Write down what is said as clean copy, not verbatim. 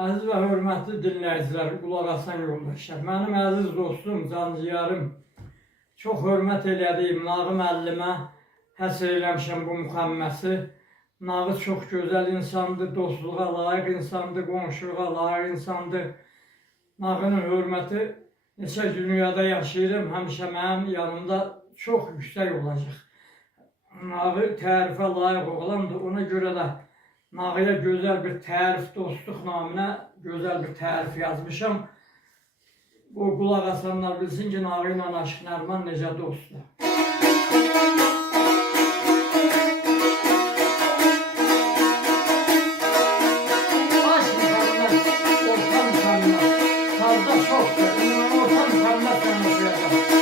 Əziz və hörmətli dinləyicilər, qulaq asan yoldaşlar. Mənim əziz dostum, canciyarım, çox hörmət elədiyim Nağı müəllimə həsr eləmişəm bu müxəmməsi. Nağı çox gözəl insandır, dostluğa layiq insandır, qonşuluğa layiq insandır. Nağının hörməti neçə dünyada yaşayırım, həmişə mənim yanımda çox yüksək olacaq. Nağı tərifə layiq oğlandır, ona görə də Nağıya gözəl bir tərif, dostluq naminə gözəl bir tərif yazmışam. Bu qulaq asanlar bilsin ki, Nağı ilə Aşıq Nəriman necə dostdur. Baş müxəmməs, orta müxəmməs, sazda çoxdur, orta müxəmməs sən oxuyacaq.